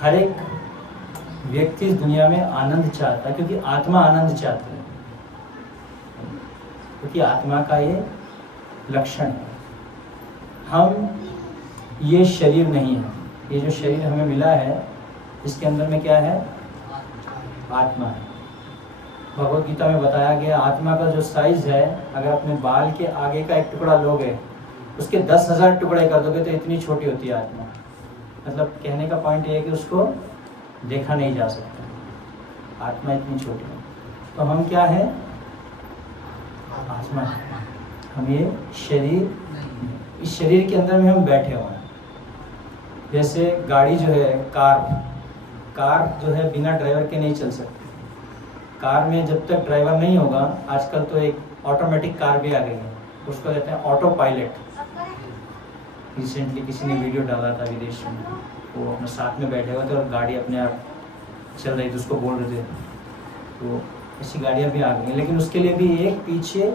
हर एक व्यक्ति इस दुनिया में आनंद चाहता है, क्योंकि आत्मा आनंद चाहती है, क्योंकि आत्मा का ये लक्षण है। हम ये शरीर नहीं है, ये जो शरीर हमें मिला है इसके अंदर में क्या है? आत्मा है। भगवद गीता में बताया गया आत्मा का जो साइज है, अगर अपने बाल के आगे का एक टुकड़ा लोगे, उसके 10,000 टुकड़े कर दोगे तो इतनी छोटी होती है आत्मा। मतलब कहने का पॉइंट ये है कि उसको देखा नहीं जा सकता, आत्मा इतनी छोटी है। तो हम क्या है? आत्मा है। हम ये शरीर, इस शरीर के अंदर में हम बैठे हुए हैं। जैसे गाड़ी जो है, कार जो है बिना ड्राइवर के नहीं चल सकती। कार में जब तक ड्राइवर नहीं होगा, आजकल तो एक ऑटोमेटिक कार भी आ गई है, उसको कहते हैं ऑटो पायलट। रिसेंटली किसी ने वीडियो डाला था विदेश में, वो अपने साथ में बैठे हुए थे और गाड़ी अपने आप चल रही थी, उसको बोल रहे थे। तो ऐसी गाड़ियाँ भी आ गई हैं, लेकिन उसके लिए भी एक पीछे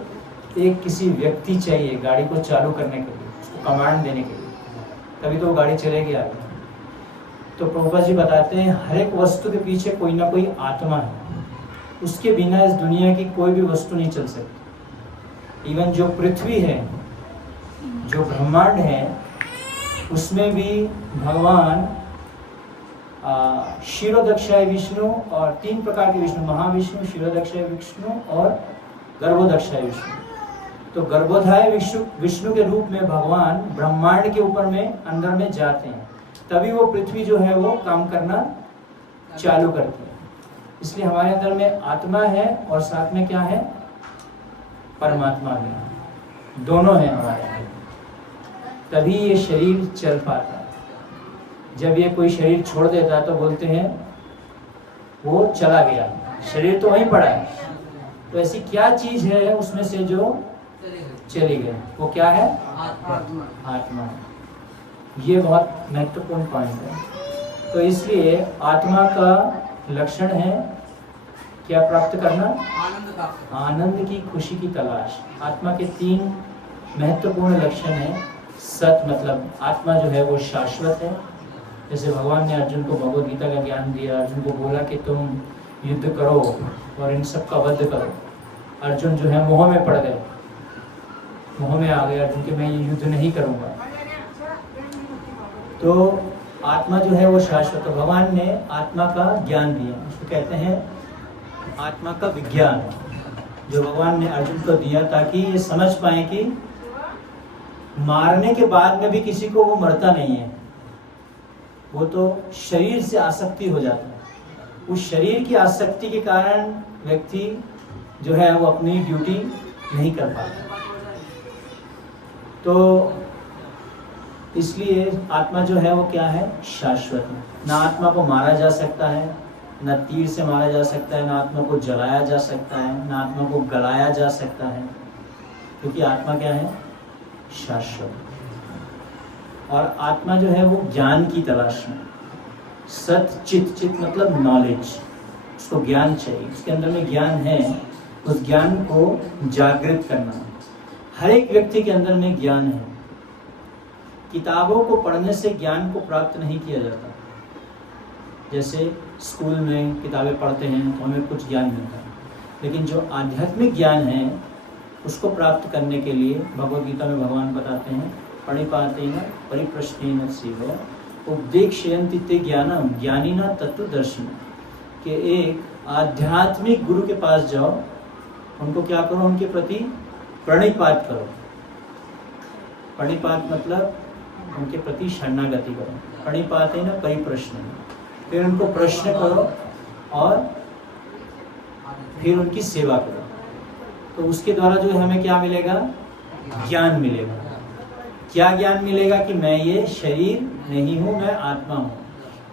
एक किसी व्यक्ति चाहिए गाड़ी को चालू करने के लिए, उसको कमांड देने के लिए, तभी तो वो गाड़ी चलेगी आगे। तो प्रभुपाद जी बताते हैं हर एक वस्तु के पीछे कोई ना कोई आत्मा है, उसके बिना इस दुनिया की कोई भी वस्तु नहीं चल सकती। इवन जो पृथ्वी है, जो ब्रह्मांड है, उसमें भी भगवान क्षीरोदक्षाय विष्णु और 3 प्रकार के विष्णु, महाविष्णु, क्षीरोदक्षाय विष्णु और गर्भोदक्षाय विष्णु। तो गर्भोदय विष्णु के रूप में भगवान ब्रह्मांड के ऊपर में अंदर में जाते हैं, तभी वो पृथ्वी जो है वो काम करना चालू करती है। इसलिए हमारे अंदर में आत्मा है और साथ में क्या है? परमात्मा भी, दोनों है हमारे अंदर, तभी ये शरीर चल पाता है। जब ये कोई शरीर छोड़ देता है तो बोलते हैं वो चला गया, शरीर तो वहीं पड़ा है। तो ऐसी क्या चीज है उसमें से जो चली गई? वो क्या है? आत्मा। ये बहुत महत्वपूर्ण पॉइंट है। तो इसलिए आत्मा का लक्षण है क्या प्राप्त करना? आनंद की, खुशी की तलाश। आत्मा के 3 महत्वपूर्ण लक्षण हैं। सत मतलब आत्मा जो है वो शाश्वत है। जैसे भगवान ने अर्जुन को भगवद गीता का ज्ञान दिया, अर्जुन को बोला कि तुम युद्ध करो और इन सब का वध करो। अर्जुन जो है मोह में पड़ गए, मोह में आ गए अर्जुन के, मैं ये युद्ध नहीं करूँगा। तो आत्मा जो है वो शाश्वत है। भगवान ने आत्मा का ज्ञान दिया, उसको कहते हैं आत्मा का विज्ञान, जो भगवान ने अर्जुन को दिया ताकि ये समझ पाए कि मारने के बाद में भी किसी को वो मरता नहीं है, वो तो शरीर से आसक्ति हो जाता है। उस शरीर की आसक्ति के कारण व्यक्ति जो है वो अपनी ड्यूटी नहीं कर पाता। तो इसलिए आत्मा जो है वो क्या है? शाश्वत है। ना आत्मा को मारा जा सकता है, ना तीर से मारा जा सकता है, ना आत्मा को जलाया जा सकता है, ना आत्मा को गलाया जा सकता है, क्योंकि आत्मा क्या है? शाश्वत। और आत्मा जो है वो ज्ञान की तलाश में, सत चित, चित मतलब नॉलेज, उसको ज्ञान चाहिए, उसके अंदर में ज्ञान है, उस ज्ञान को जागृत करना। हर एक व्यक्ति के अंदर में ज्ञान है। किताबों को पढ़ने से ज्ञान को प्राप्त नहीं किया जाता। जैसे स्कूल में किताबें पढ़ते हैं तो हमें कुछ ज्ञान मिलता है, लेकिन जो आध्यात्मिक ज्ञान है उसको प्राप्त करने के लिए भगवद गीता में भगवान बताते हैं प्रणिपातेन परिप्रश्नेन सेवया उपदेक्षयन्ति ते ज्ञानम ज्ञानिना तत्वदर्शिनः, कि एक आध्यात्मिक गुरु के पास जाओ, उनको क्या करो? उनके प्रति प्रणिपात करो। प्रणिपात मतलब उनके प्रति शरणागति करो। प्रणिपातेन परिप्रश्नेन, फिर उनको प्रश्न करो और फिर उनकी सेवा करो। तो उसके द्वारा जो हमें क्या मिलेगा? ज्ञान मिलेगा। क्या ज्ञान मिलेगा? कि मैं ये शरीर नहीं हूँ, मैं आत्मा हूँ,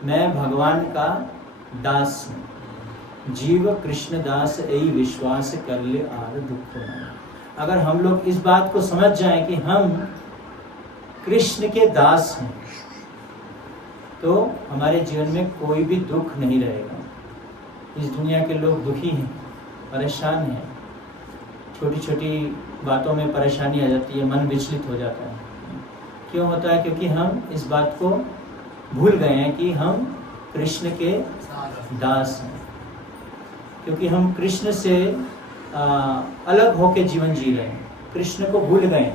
मैं भगवान का दास हूँ। जीव कृष्ण दास ऐ विश्वास कर ले आर दुख होना। अगर हम लोग इस बात को समझ जाएं कि हम कृष्ण के दास हैं, तो हमारे जीवन में कोई भी दुख नहीं रहेगा। इस दुनिया के लोग दुखी हैं, परेशान हैं, छोटी छोटी बातों में परेशानी आ जाती है, मन विचलित हो जाता है। क्यों होता है? क्योंकि हम इस बात को भूल गए हैं कि हम कृष्ण के दास हैं, क्योंकि हम कृष्ण से अलग होके जीवन जी रहे हैं, कृष्ण को भूल गए,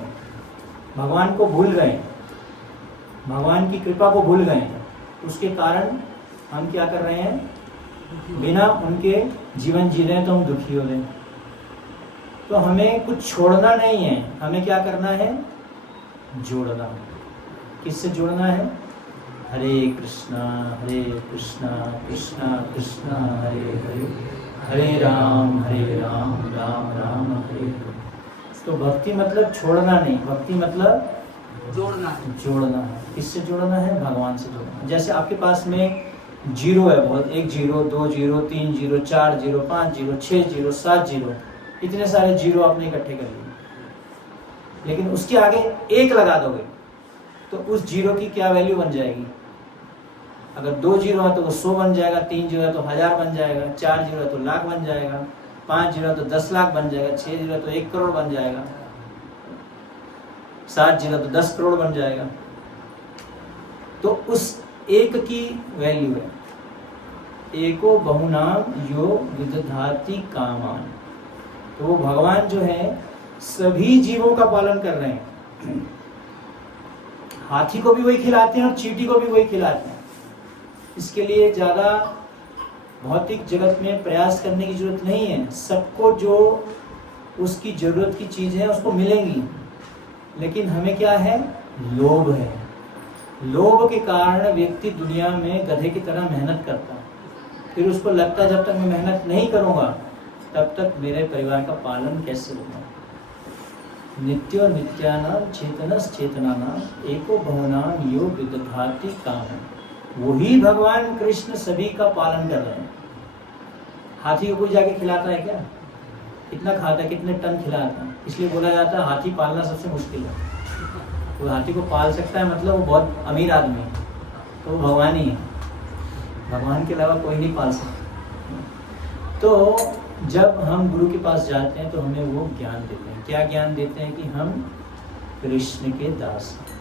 भगवान को भूल गए, भगवान की कृपा को भूल गए। उसके कारण हम क्या कर रहे हैं, बिना उनके जीवन जी रहे हैं तो हम दुखी हो रहे हैं। तो हमें कुछ छोड़ना नहीं है, हमें क्या करना है, जोड़ना। किससे जोड़ना है, हरे कृष्णा कृष्णा कृष्णा हरे हरे, हरे राम राम राम हरे हरे। तो भक्ति मतलब छोड़ना नहीं, भक्ति मतलब जोड़ना है। किससे जोड़ना है, भगवान से जोड़ना। जैसे आपके पास में जीरो है बहुत, 1 0 2 0 3 0 4 0 5 0 6 0 7 0, इतने सारे जीरो आपने इकट्ठे कर लिए, लेकिन उसके आगे 1 लगा दोगे तो उस जीरो की क्या वैल्यू बन जाएगी। अगर 2 जीरो है तो वो 100 बन जाएगा, 3 जीरो है तो 1000 बन जाएगा, 4 जीरो है तो लाख बन जाएगा, 5 जीरो है तो 10 लाख बन जाएगा, 6 जीरो है तो 1 करोड़ बन जाएगा, 7 जीरो तो 10 करोड़ बन जाएगा। तो उस 1 की वैल्यू है, एको बहुनाम यो विदधाति कामान। तो वो भगवान जो है सभी जीवों का पालन कर रहे हैं, हाथी को भी वही खिलाते हैं और चींटी को भी वही खिलाते हैं। इसके लिए ज़्यादा भौतिक जगत में प्रयास करने की जरूरत नहीं है, सबको जो उसकी ज़रूरत की चीज़ है उसको मिलेंगी। लेकिन हमें क्या है, लोभ है। लोभ के कारण व्यक्ति दुनिया में गधे की तरह मेहनत करता है, फिर उसको लगता है जब तक मैं मेहनत नहीं करूँगा तब तक मेरे परिवार का पालन कैसे होगा। नित्यो नित्यानाम चेतनस चेतनानाम एको बहुनाम यो विदधाति काम। वही भगवान कृष्ण सभी का पालन कर रहे हैं। हाथी को कोई जाके खिलाता है क्या, कितना खाता है, कितने टन खिलाता है। इसलिए बोला जाता है हाथी पालना सबसे मुश्किल है। वो हाथी को पाल सकता है मतलब वो बहुत अमीर आदमी है, तो वो भगवान ही है, भगवान के अलावा कोई नहीं पाल सकता। तो जब हम गुरु के पास जाते हैं तो हमें वो ज्ञान देते हैं। क्या ज्ञान देते हैं कि हम कृष्ण के दास हैं।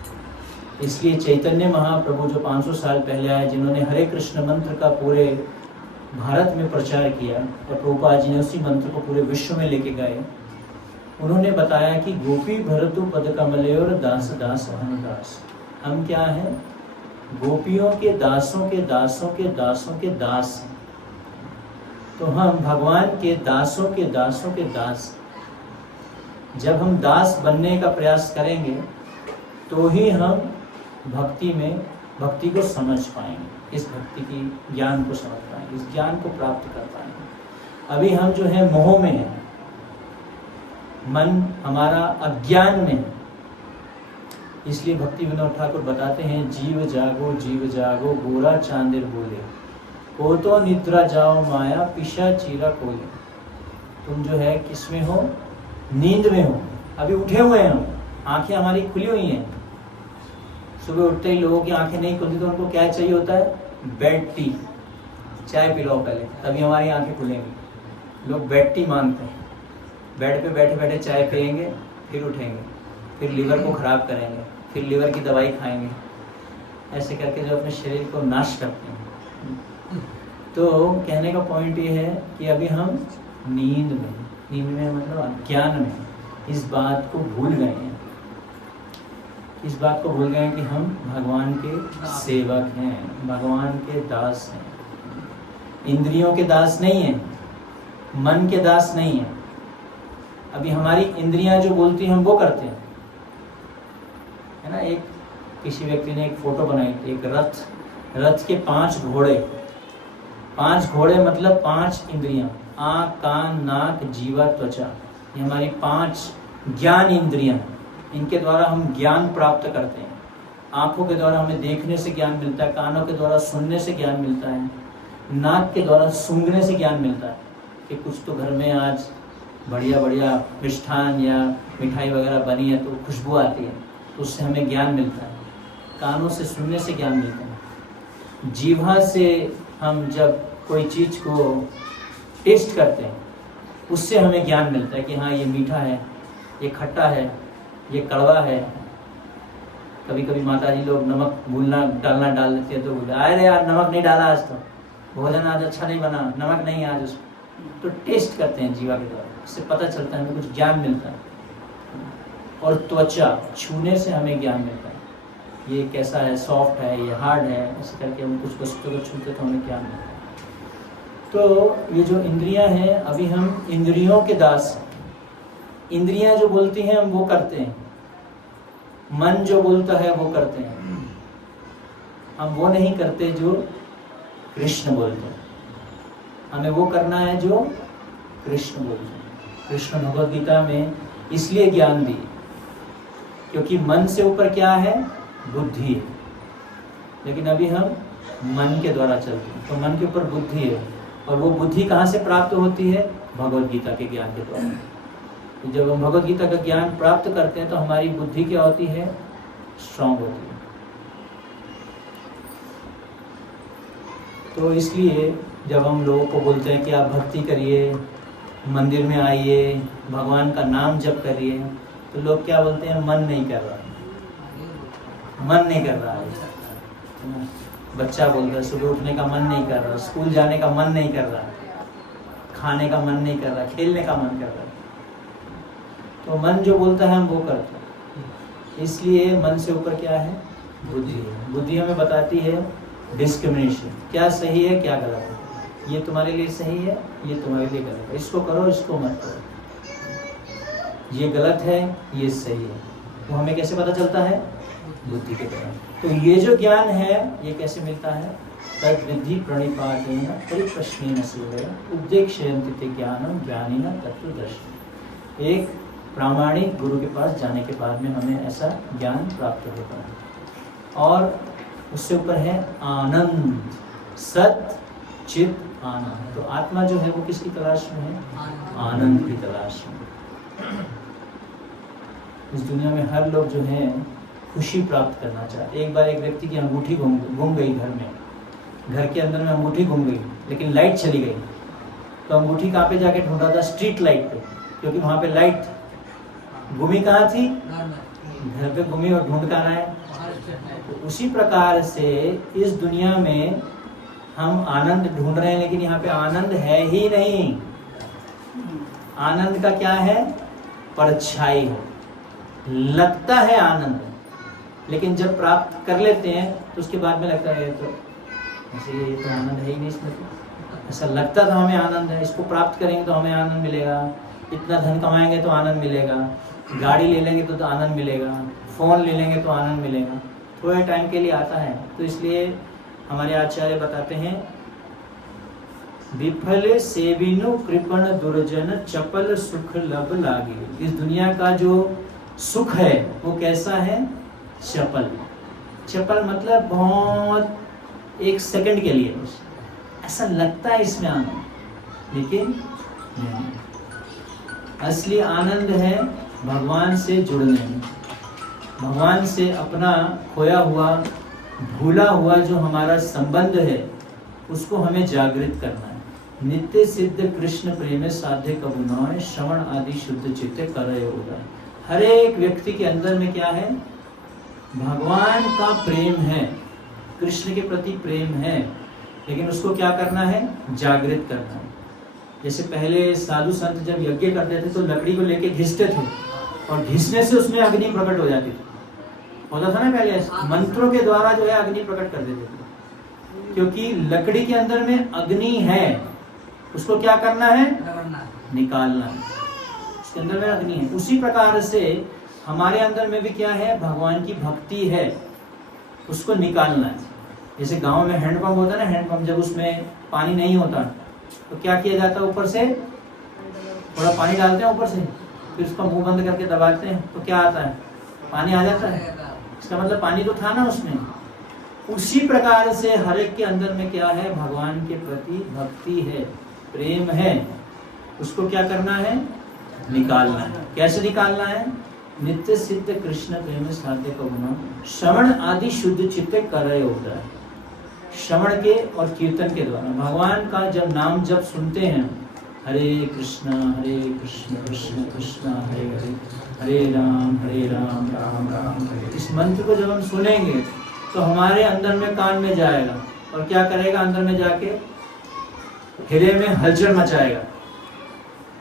इसलिए चैतन्य महाप्रभु जो 500 साल पहले आए, जिन्होंने हरे कृष्ण मंत्र का पूरे भारत में प्रचार किया और प्रभुपाद जी ने उसी मंत्र को पूरे विश्व में लेके गए, उन्होंने बताया कि गोपी भरतु पद कमलेर दास दास अनुदास। हम क्या हैं, गोपियों के दासों के दासों के दासों के दास। तो हम भगवान के दासों के दासों के दास। जब हम दास बनने का प्रयास करेंगे तो ही हम भक्ति में भक्ति को समझ पाएंगे, इस भक्ति की ज्ञान को समझ पाएंगे, इस ज्ञान को प्राप्त कर पाएंगे। अभी हम जो है मोह में हैं, मन हमारा अज्ञान में है। इसलिए भक्ति विनोद ठाकुर बताते हैं, जीव जागो गोरा चांदिर बोले, को तो निद्रा जाओ माया पिशा चीरा कोले। तुम जो है किसमें हो, नींद में हो, अभी उठे हुए हैं हम, आंखें हमारी खुली हुई हैं। सुबह उठते ही लोगों की आंखें नहीं खुलती तो उनको क्या चाहिए होता है, बेड टी, चाय पी लो पहले तभी हमारी आंखें खुलेंगी। लोग बेड टी मांगते हैं, बेड पे बैठे बैठे चाय पियेंगे, फिर उठेंगे, फिर लीवर को खराब करेंगे, फिर लीवर की दवाई खाएंगे, ऐसे करके जो अपने शरीर को नाश करते हैं। तो कहने का पॉइंट ये है कि अभी हम नींद में मतलब अज्ञान में इस बात को भूल गए हैं, इस बात को भूल गए कि हम भगवान के सेवक हैं, भगवान के दास हैं। इंद्रियों के दास नहीं हैं, मन के दास नहीं हैं। अभी हमारी इंद्रियां जो बोलती हैं हम वो करते हैं, है ना। एक किसी व्यक्ति ने एक फोटो बनाई, एक रथ के 5 घोड़े, 5 घोड़े मतलब 5 इंद्रियां, आँख कान नाक जीवा त्वचा, ये हमारी 5 ज्ञान इंद्रियां। इनके द्वारा हम ज्ञान प्राप्त करते हैं। आँखों के द्वारा हमें देखने से ज्ञान मिलता है, कानों के द्वारा सुनने से ज्ञान मिलता है, नाक के द्वारा सूंघने से ज्ञान मिलता है कि कुछ तो घर में आज बढ़िया बढ़िया मिष्ठान या मिठाई वगैरह बनी है तो खुशबू आती है, तो उससे हमें ज्ञान मिलता है। कानों से सुनने से ज्ञान मिलता है। जीवा से हम जब कोई चीज़ को टेस्ट करते हैं उससे हमें ज्ञान मिलता है कि हाँ ये मीठा है, ये खट्टा है, ये कड़वा है। कभी कभी माता जी लोग नमक भूलना डालना डाल देते हैं तो बोले अरे यार नमक नहीं डाला आज, तो भोजन आज अच्छा नहीं बना, नमक नहीं आज उसको। तो टेस्ट करते हैं जीवा के द्वारा, इससे पता चलता है, हमें कुछ ज्ञान मिलता है। और त्वचा छूने से हमें ज्ञान मिलता है, ये कैसा है, सॉफ्ट है, ये हार्ड है, ऐसे करके हम कुछ वस्तु को छूते तो हमें ज्ञान मिलता है। तो ये जो इंद्रियां हैं, अभी हम इंद्रियों के दास हैं। इंद्रियां जो बोलती हैं हम वो करते हैं, मन जो बोलता है वो करते हैं, हम वो नहीं करते जो कृष्ण बोलते हैं। हमें वो करना है जो कृष्ण बोलते हैं। कृष्ण भगवद गीता में इसलिए ज्ञान दी क्योंकि मन से ऊपर क्या है, बुद्धि है, लेकिन अभी हम मन के द्वारा चलते हैं, तो मन के ऊपर बुद्धि है, और वो बुद्धि कहाँ से प्राप्त होती है, भगवद गीता के ज्ञान के द्वारा। तो जब हम भगवद गीता का ज्ञान प्राप्त करते हैं तो हमारी बुद्धि क्या होती है, स्ट्रांग होती है। तो इसलिए जब हम लोगों को बोलते हैं कि आप भक्ति करिए, मंदिर में आइए, भगवान का नाम जप करिए, तो लोग क्या बोलते हैं, मन नहीं कर रहा, मन नहीं कर रहा है। बच्चा बोलता है सुबह उठने का मन नहीं कर रहा, स्कूल जाने का मन नहीं कर रहा, खाने का मन नहीं कर रहा, खेलने का मन कर रहा। तो मन जो बोलता है हम वो करते हैं। इसलिए मन से ऊपर क्या है, बुद्धि है। बुद्धि हमें बताती है डिस्क्रिमिनेशन, क्या सही है क्या गलत है, ये तुम्हारे लिए सही है, ये तुम्हारे लिए गलत है, इसको करो इसको मत करो, ये गलत है ये सही है। वो हमें कैसे पता चलता है, बुद्धि के द्वारा। तो ये जो ज्ञान है ये कैसे मिलता है, तद्विधि प्रणिपातेन परिप्रश्नेन सेवया उद्देश्यन्ति ते ज्ञानम ज्ञानिनः तत्त्वदर्शिनः। एक प्रामाणिक गुरु के पास जाने के बाद में हमें ऐसा ज्ञान प्राप्त होता है। और उससे ऊपर है आनंद, सत चित आनंद। तो आत्मा जो है वो किसकी तलाश में है, आनंद की तलाश में। इस दुनिया में हर लोग जो है खुशी प्राप्त करना चाहते। एक बार एक व्यक्ति की अंगूठी गुम गई घर में, घर के अंदर में अंगूठी गुम गई, लेकिन लाइट चली गई। तो अंगूठी कहाँ पे जाके ढूंढा था, स्ट्रीट लाइट पे, क्योंकि वहां पे लाइट थी। गुमी कहाँ थी, घर पे गुमी, और ढूंढ कहाँ है। तो उसी प्रकार से इस दुनिया में हम आनंद ढूंढ रहे हैं, लेकिन यहाँ पे आनंद है ही नहीं। आनंद का क्या है, परछाई है, लगता है आनंद, लेकिन जब प्राप्त कर लेते हैं तो उसके बाद में लगता है तो ऐसे ये तो आनंद है ही नहीं इसमें। तो ऐसा लगता था हमें आनंद है, इसको प्राप्त करेंगे तो हमें आनंद मिलेगा, इतना धन कमाएंगे तो आनंद मिलेगा, गाड़ी ले लेंगे तो आनंद मिलेगा, फ़ोन ले लेंगे तो आनंद मिलेगा। थोड़े टाइम के लिए आता है। तो इसलिए हमारे आचार्य बताते हैं, विफल सेविनु कृपण दुर्जन चपल सुख लब लागे। इस दुनिया का जो सुख है वो कैसा है, चपल। चपल मतलब बहुत एक सेकंड के लिए ऐसा लगता है इसमें आनंद, लेकिन नहीं। असली आनंद है भगवान से जुड़ने में, भगवान से अपना खोया हुआ भूला हुआ जो हमारा संबंध है उसको हमें जागृत करना है। नित्य सिद्ध कृष्ण प्रेम साध्य कबू नॉय श्रवण आदि शुद्ध चित्ते करे होगा। हर एक व्यक्ति के अंदर में क्या है, भगवान का प्रेम है, कृष्ण के प्रति प्रेम है, लेकिन उसको क्या करना है, जागृत करना है। जैसे पहले साधु संत जब यज्ञ करते थे तो लकड़ी को लेके घिसते थे, और घिसने से उसमें अग्नि प्रकट हो जाती थी। होता था ना पहले, मंत्रों के द्वारा जो है अग्नि प्रकट कर देते थे, क्योंकि लकड़ी के अंदर में अग्नि है, उसको क्या करना है, निकालना है, उसके अंदर में अग्नि है। उसी प्रकार से हमारे अंदर में भी क्या है, भगवान की भक्ति है, उसको निकालना है। जैसे गांव में हैंडपंप होता है ना, हैंडपंप जब उसमें पानी नहीं होता तो क्या किया जाता है, ऊपर से थोड़ा पानी डालते हैं ऊपर से, फिर उसका मुंह बंद करके दबाते हैं तो क्या आता है, पानी आ जाता है। इसका मतलब पानी तो था ना उसमें। उसी प्रकार से हर एक के अंदर में क्या है, भगवान के प्रति भक्ति है, प्रेम है, उसको क्या करना है, निकालना है। कैसे निकालना है, नित्य सिद्ध कृष्ण प्रेम साध्य कबुना श्रवण आदि शुद्ध चित्ते करे होता है। श्रवण के और कीर्तन के द्वारा भगवान का जब नाम जब सुनते हैं हरे कृष्ण कृष्ण कृष्ण हरे हरे, हरे राम राम राम हरे। इस मंत्र को जब हम सुनेंगे तो हमारे अंदर में, कान में जाएगा और क्या करेगा, अंदर में जाके हृदय में हलचल मचाएगा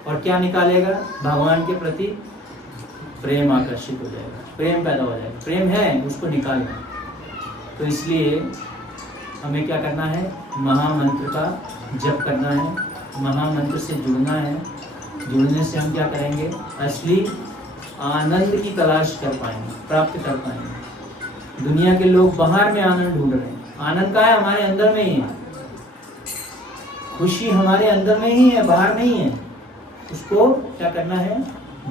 और क्या निकालेगा, भगवान के प्रति प्रेम आकर्षित हो जाएगा, प्रेम पैदा हो जाएगा। प्रेम है उसको निकालना। तो इसलिए हमें क्या करना है, महामंत्र का जप करना है, महामंत्र से जुड़ना है। जुड़ने से हम क्या करेंगे, असली आनंद की तलाश कर पाएंगे, प्राप्त कर पाएंगे। दुनिया के लोग बाहर में आनंद ढूंढ रहे हैं, आनंद का है हमारे अंदर में ही है, खुशी हमारे अंदर में ही है, बाहर नहीं है। उसको क्या करना है,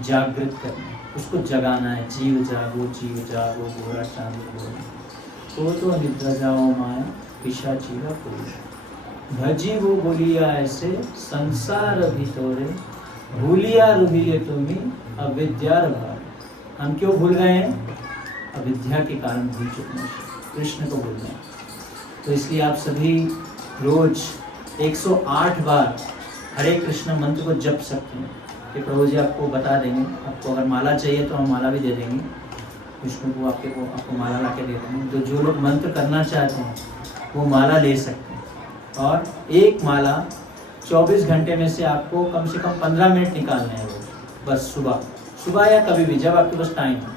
जागृत करना है, उसको जगाना है। जीव जागो गोरा चांद गोरा, तो निद्रा जाओ माया पिशाचीरा पुरुष। भजी वो बोलिया ऐसे संसार भितोरे, भूलिया रुभिले तुम्हें अविद्यार भार। हम क्यों भूल गए हैं, अविद्या के कारण भूल चुके हैं, कृष्ण को भूल गए। तो इसलिए आप सभी रोज 108 बार हरे कृष्ण मंत्र को जप सकते हैं। कि प्रभु जी आपको बता देंगे, आपको अगर माला चाहिए तो हम माला भी दे देंगे, विष्णु को आपको माला ला के दे देंगे। तो जो लोग मंत्र करना चाहते हैं वो माला ले सकते हैं। और एक माला 24 घंटे में से आपको कम से कम 15 मिनट निकालने हैं रोज, बस सुबह या कभी भी जब आपके पास टाइम हो,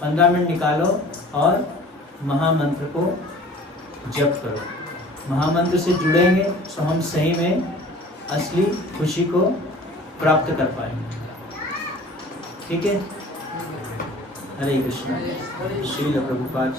15 मिनट निकालो और महामंत्र को जप करो। महामंत्र से जुड़ेंगे तो हम सही में असली खुशी को प्राप्त कर पाएंगे। ठीक है, हरे कृष्ण। श्रील प्रभुपाद